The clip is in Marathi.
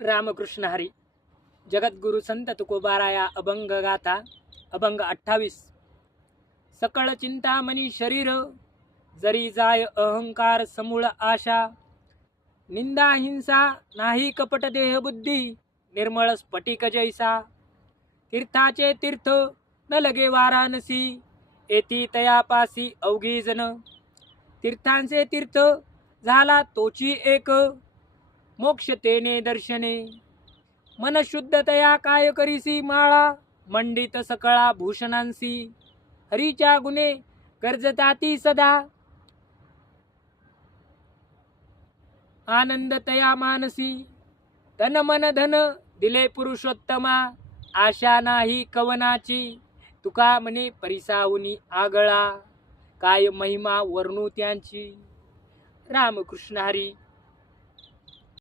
रामकृष्ण हरी. जगद्गुरु संत तुकोबाराया अभंग गाथा अभंग 28. सकळ चिंतामणी शरीर, जरी जाय अहंकार समूळ आशा. निंदा हिंसा नाही कपट देह बुद्धी, निर्मळ स्फटिक जैसा. तीर्थाचे तीर्थ न लगे वाराणसी, येती तयापासी अवघी जन. तीर्थांचे तीर्थ झाला तोची एक, मोक्ष तेने दर्शने. मन शुद्ध तया काय करीसी माळा, मंडित सकळा भूषणांसी. हरीच्या गुणे गर्जताती सदा, आनंद तया मानसी. तन मन धन दिले पुरुषोत्तमा, आशा नाही कवनाची. तुका म्हणे परिसाहुनी आगळा, काय महिमा वर्णू त्यांची. रामकृष्ण हरी.